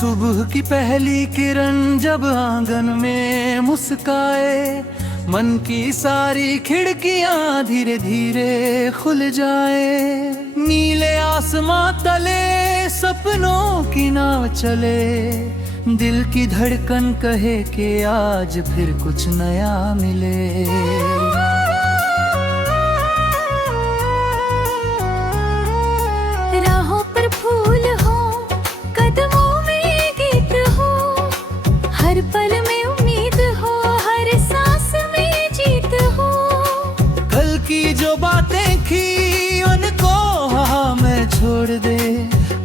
सुबह की पहली किरण जब आंगन में मुस्काए, मन की सारी खिड़कियां धीरे धीरे खुल जाए। नीले आसमां तले सपनों की नाव चले, दिल की धड़कन कहे कि आज फिर कुछ नया मिले। राहों पर फूल हो, कदमों में गीत हो, हर पल में उम्मीद हो, हर सांस में जीत हो। कल की जो बातें की उनको हाँ में छोड़ दे,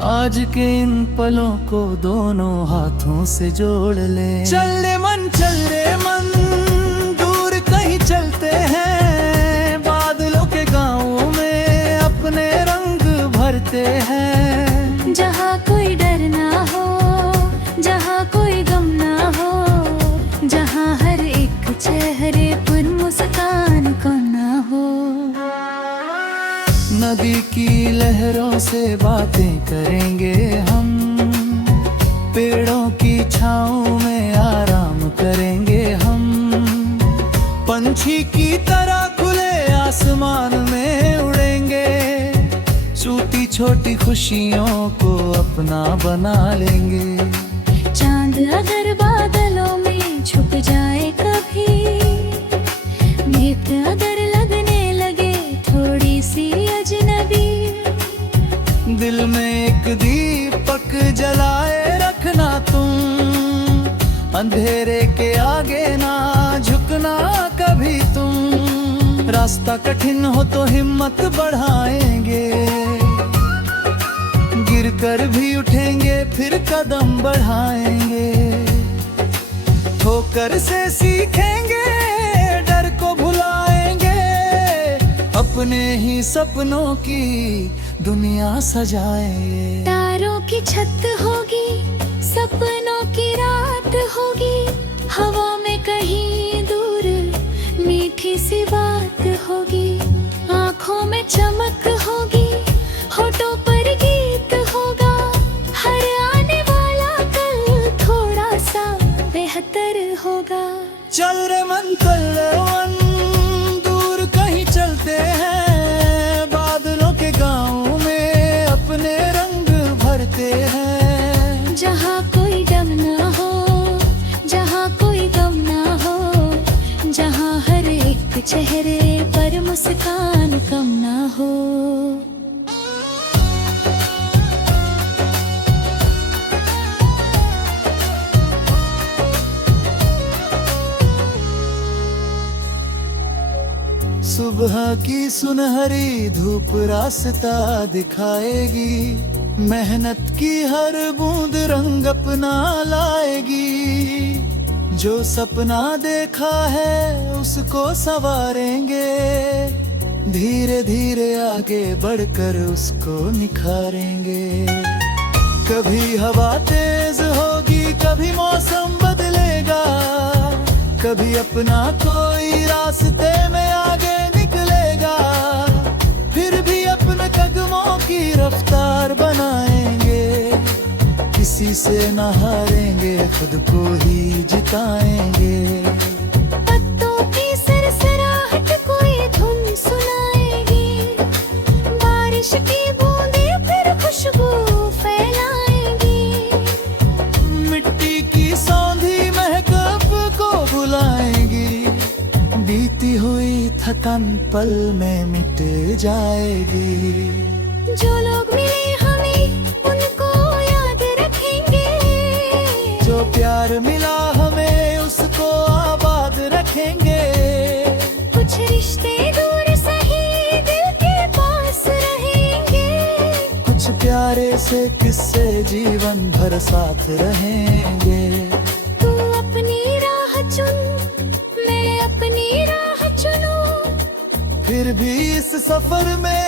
आज के इन पलों को दोनों हाथों से जोड़ ले। चल रे मन, चल रे मन, दूर कहीं चलते हैं, बादलों के गाँव में अपने रंग भरते हैं। जहाँ कोई डर ना हो, जहाँ कोई गम ना हो, जहाँ हर एक चेहरे पर मुस्कान को ना हो। नदी की लहरों से बातें करेंगे हम, पेड़ों की छाँव में आराम करेंगे हम। पंछी की तरह खुले आसमान में उड़ेंगे, छोटी छोटी खुशियों को अपना बना लेंगे। चांद अगर बादलों में छुप जाए कभी, मेघ अगर लगने लगे थोड़ी सी अजनबी, दिल में एक दीपक जलाए रखना तुम, अंधेरे के आगे ना झुकना कभी तुम। रास्ता कठिन हो तो हिम्मत बढ़ाएंगे, गिर कर भी उठेंगे फिर कदम बढ़ाएंगे। ठोकर से सीखेंगे, डर को भुलाएंगे, अपने ही सपनों की दुनिया सजाएंगे। तारों की छत होगी, सपनों की रात होगी, हवा में कहीं दूर मीठी सी बात होगी। आँखों में चमक होगी, होठों पर गीत होगा, हर आने वाला कल थोड़ा सा बेहतर होगा। चल रे मन, चल रे मन, दूर कहीं चलते हैं, बादलों के गाँव में अपने रंग भरते हैं। जहाँ कोई डर ना हो, जहाँ कोई गम ना हो, जहाँ हर एक चेहरे पर मुस्कान कम ना हो। सुबह की सुनहरी धूप रास्ता दिखाएगी, मेहनत की हर बूंद रंग अपना लाएगी। जो सपना देखा है उसको संवारेंगे, धीरे धीरे आगे बढ़कर उसको निखारेंगे। कभी हवा तेज होगी, कभी मौसम बदलेगा, कभी अपना कोई रास्ते में आगे निकलेगा। फिर भी अपने कदमों की रफ्तार बनाएंगे, किसी से न हारेंगे, खुद को ही जिताएंगे। पत्तों की सरसराहट कोई धुन सुनाएगी, बारिश की बूंदें फिर खुशबू फैलाएंगी। मिट्टी की सौंधी महक को बुलाएंगी, बीती हुई थकान पल में मिट जाएगी। जो लोग मिले हमें उनको याद रखेंगे, जो प्यार मिला हमें उसको आबाद रखेंगे। कुछ रिश्ते दूर सही दिल के पास रहेंगे, कुछ प्यारे से किस्से जीवन भर साथ रहेंगे। तू अपनी राह चुन, मैं अपनी राह चुनूं, फिर भी इस सफर में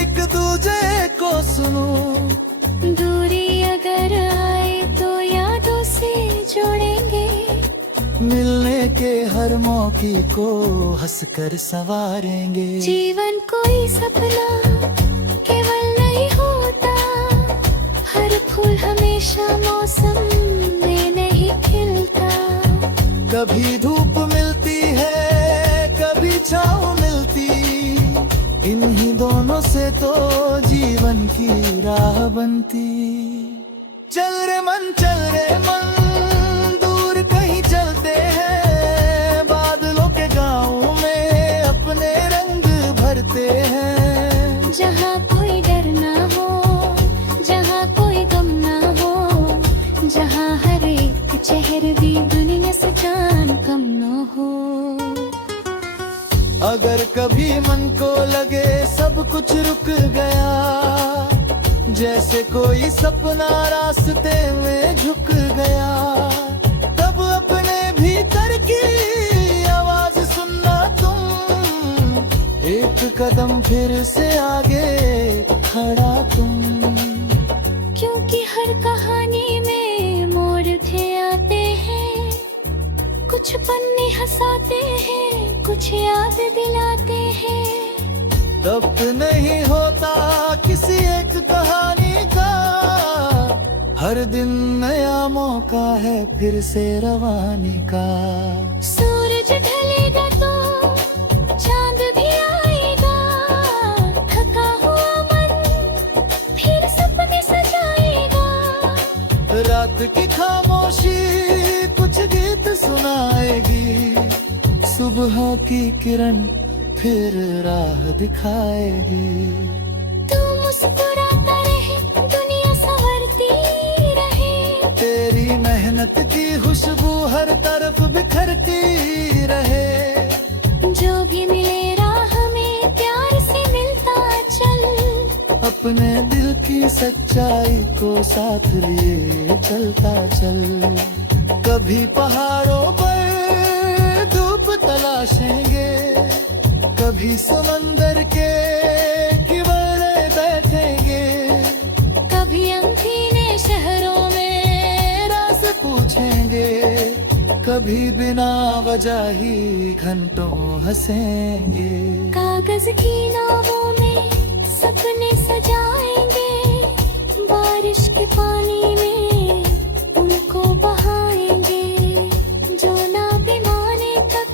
एक दूजे को सुनो। दूरी अगर आए तो यादों से जोड़ेंगे, मिलने के हर मौके को हंसकर संवारेंगे। जीवन कोई सपना केवल नहीं होता, हर फूल हमेशा मौसम में नहीं खिलता। कभी धूप मिलती है कभी छाँव मिलती, इन्हीं दोनों से तो जीवन की राह बनती। चल रे मन दूर कहीं चलते हैं, बादलों के गाँव में अपने रंग भरते हैं। जहाँ कोई डर ना हो, जहाँ कोई गम ना हो, जहाँ हर एक चेहरे भी दुनिया से जान कम न हो। अगर कभी मन को लगे सब कुछ रुक गया, जैसे कोई सपना रास्ते में झुक गया, तब अपने भीतर की आवाज सुनना तुम, एक कदम फिर से आगे खड़ा तुम। क्योंकि हर कहानी में मोड़ थे आते हैं, कुछ पन्ने हंसाते हैं कुछ याद दिलाते हैं। तब नहीं होता किसी एक कहानी का, हर दिन नया मौका है फिर से रवानी का। सूरज ढलेगा तो चांद भी आएगा, थका हुआ मन फिर सपने सजाएगा। रात की खामोशी कुछ गीत सुनाएगी, सुबह की किरण फिर राह दिखाएगी। तू मुस्कुराता रहे दुनिया संवरती रहे, तेरी मेहनत की खुशबू हर तरफ बिखरती रहे। जो भी मिले राह में प्यार से मिलता चल, अपने दिल की सच्चाई को साथ लिए चलता चल। कभी पहाड़ों पर धूप तलाशेंगे, कभी समंदर के किनारे बैठेंगे, कभी अनगिने शहरों में राज पूछेंगे, कभी बिना वजह ही घंटों हंसेंगे। कागज की नावों में सपने सजाएंगे, बारिश के पानी में उनको बहाएंगे। जो ना भी माने तक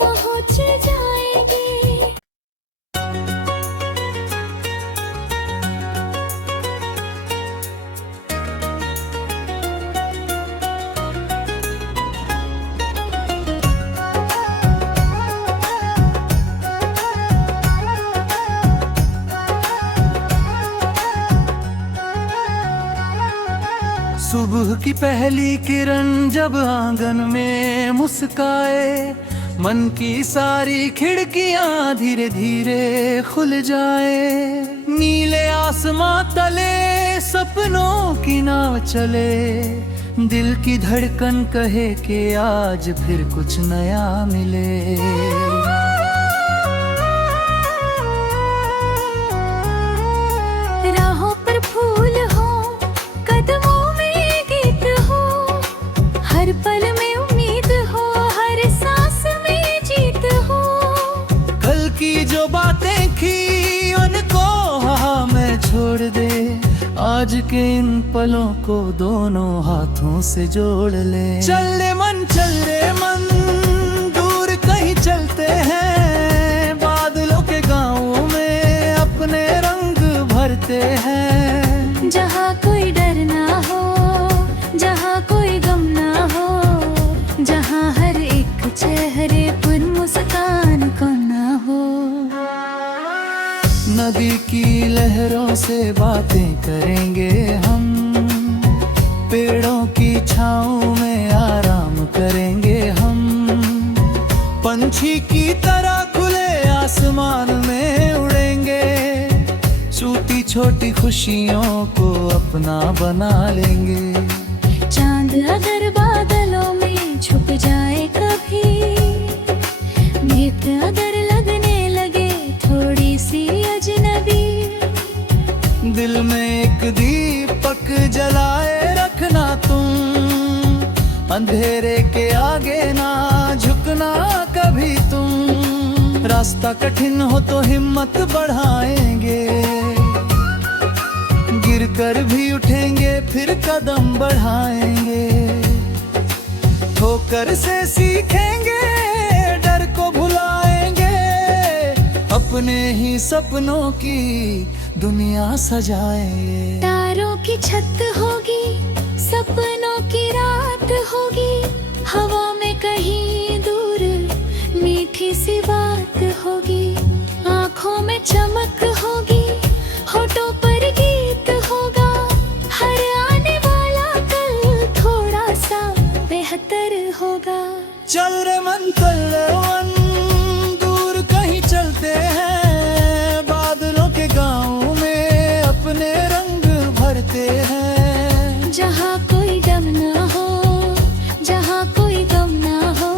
पहुंच जाएंगे। सुबह की पहली किरण जब आंगन में मुस्काए, मन की सारी खिड़कियां धीरे धीरे खुल जाए। नीले आसमां तले सपनों की नाव चले, दिल की धड़कन कहे कि आज फिर कुछ नया मिले। राहों पर फूल हो, कदमों में गीत हो, हर पल में उम्मीद हो, हर सांस में जीत हो। कल की जो बातें की उनको हाँ में छोड़ दे, आज के इन पलों को दोनों हाथों से जोड़ ले। चल रे मन दूर कहीं चलते हैं, बादलों के गाँव में अपने रंग भरते हैं। जहाँ कोई डर ना हो, जहाँ कोई गम ना हो, जहाँ हर एक चेहरे पर मुस्कान को ना हो। नदी की लहरों से बातें करेंगे हम, पेड़ों की छाँव में आराम करेंगे हम। पंछी की तरह खुले आसमान में उड़ेंगे, छोटी छोटी खुशियों को अपना बना लेंगे। चांद अगर बादलों में छुप जाए कभी, नित अगर लगने लगे थोड़ी सी अजनबी, दिल में एक दीपक जलाए रखना तुम, अंधेरे के आगे ना झुकना कभी तुम। रास्ता कठिन हो तो हिम्मत बढ़ाएंगे, गिर गिर कर भी उठेंगे, फिर कदम बढ़ाएंगे। ठोकर से सीखेंगे, डर को भुलाएंगे, अपने ही सपनों की दुनिया सजाएंगे। तारों की छत होगी, सपनों की रात होगी, हवा में कहीं दूर मीठी सी बात होगी। आँखों में चमक होगी, होठों पर गीत होगा, हर आने वाला कल थोड़ा सा बेहतर होगा। चल रे मन चल रे मन, दूर कहीं चलते हैं, बादलों के गाँव में अपने रंग भरते हैं। जहाँ कोई डर ना हो, जहाँ कोई गम ना हो,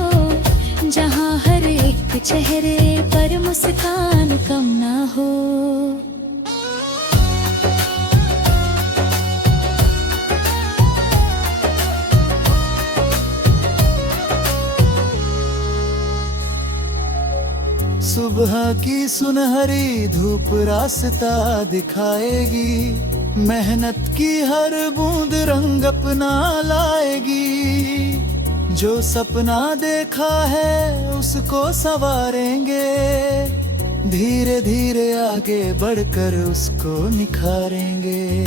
जहाँ हर एक चेहरे पर मुस्कान कम ना हो। सुबह की सुनहरी धूप रास्ता दिखाएगी, मेहनत की हर बूंद रंग अपना लाएगी। जो सपना देखा है उसको संवारेंगे, धीरे धीरे आगे बढ़कर उसको निखारेंगे।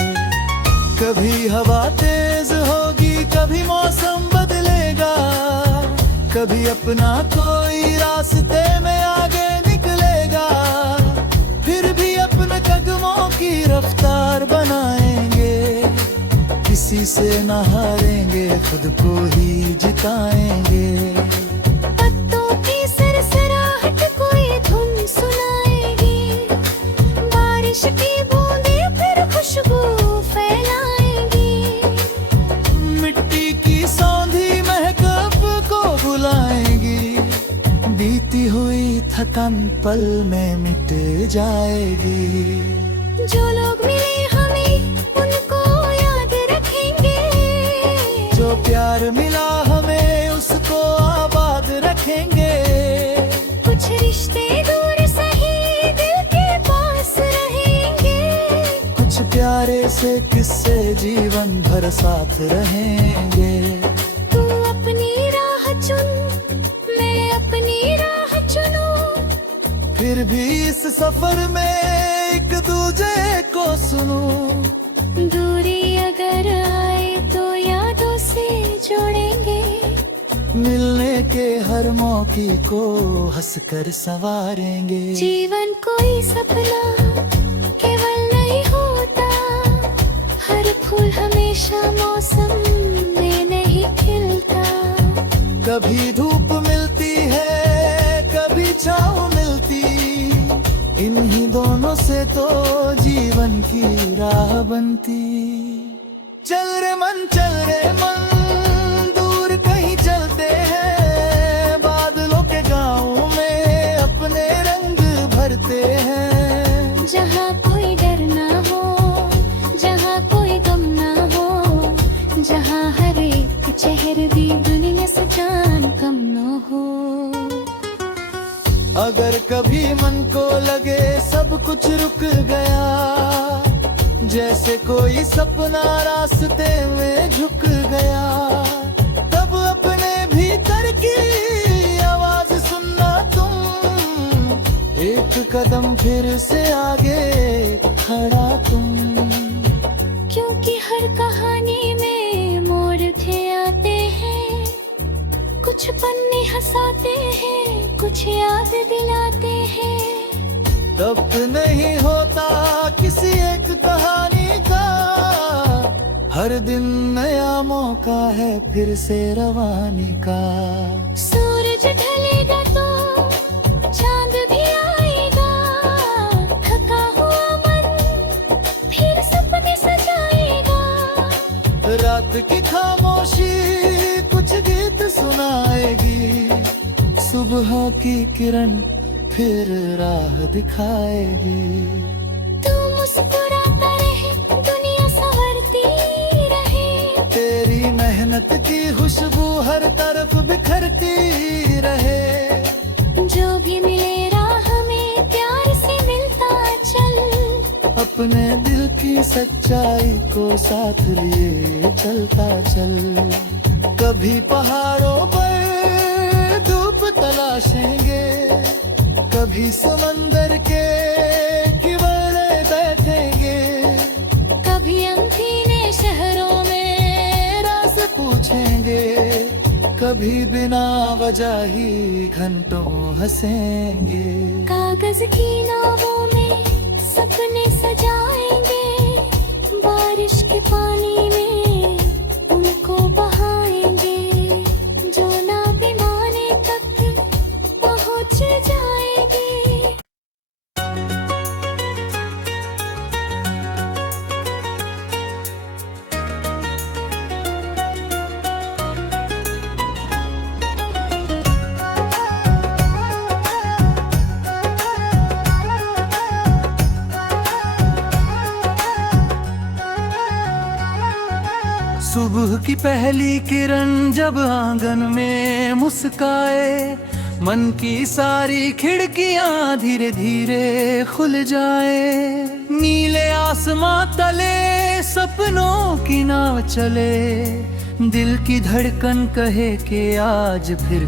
कभी हवा तेज होगी, कभी मौसम बदलेगा, कभी अपना कोई रास्ते में आगे निकलेगा। फिर भी अपने कदमों की रफ्तार बनाएंगे, किसी से न हारेंगे, खुद को ही जिताएंगे। पत्तों की सरसराहट कोई धुन सुनाएगी, बारिश की बूंदें फिर खुशबू फैलाएंगी। मिट्टी की सौंधी महक को बुलाएंगी, बीती हुई थकान पल में मिट जाएगी। जो लोग मिले हमें उनको याद रखेंगे, जो प्यार मिला हमें उसको आबाद रखेंगे। कुछ रिश्ते दूर सही दिल के पास रहेंगे, कुछ प्यारे से किस्से जीवन भर साथ रहेंगे। तू अपनी राह चुन, मैं अपनी राह चुनूं, फिर भी इस सफर में एक दूजे को सुनूं। दूरी अगर आए तो यादों से जोड़ेंगे, मिलने के हर मौके को हंसकर संवारेंगे। जीवन कोई सपना केवल नहीं होता, हर फूल हमेशा मौसम में नहीं खिलता। कभी धूप मिलती है, कभी छाँव मिलती, इन्हीं दोनों से तो जीवन की राह बनती। चल रे मन चल रे मन, दूर कहीं चलते हैं, बादलों के गाँव में अपने रंग भरते हैं। जहाँ कोई डर ना हो, जहाँ कोई गम ना हो, जहाँ हर एक चेहरे भी दुनिया से जान कम न हो। अगर कभी मन को लगे सब कुछ रुक गया, जैसे कोई सपना रास्ते में झुक गया, तब अपने भीतर की आवाज सुनना तुम, एक कदम फिर से आगे खड़ा तुम। क्योंकि हर कहानी में मोड़ थे आते हैं, कुछ पन्ने हंसाते हैं, कुछ याद दिलाते हैं। तब नहीं होता किसी एक कहानी का, हर दिन नया मौका है फिर से रवानी का। सूरज ढलेगा तो चांद भी आएगा, थका हुआ मन फिर सपने सजाएगा। रात की खामोशी कुछ गीत सुनाएगी, सुबह की किरण फिर राह दिखाएगी। तू मुस्कुराता रहे, दुनिया संवरती रहे, तेरी मेहनत की खुशबू हर तरफ बिखरती रहे। जो भी मिले राह में प्यार से मिलता चल, अपने दिल की मीठी सच्चाई को साथ लिए चलता चल। कभी पहाड़ों पर धूप तलाशेंगे, कभी समंदर के किनारे बैठेंगे, कभी अनफीने शहरों में राज पूछेंगे, कभी बिना वजह ही घंटों हंसेंगे। कागज की नावों में सपने सजाएंगे, बारिश के पानी में उनको बहाएंगे, जो ना पैमाने तक पहुंच जाएंगे। सुबह की पहली किरण जब आंगन में मुस्काए, मन की सारी खिड़कियां धीरे धीरे खुल जाए। नीले आसमां तले सपनों की नाव चले, दिल की धड़कन कहे कि आज फिर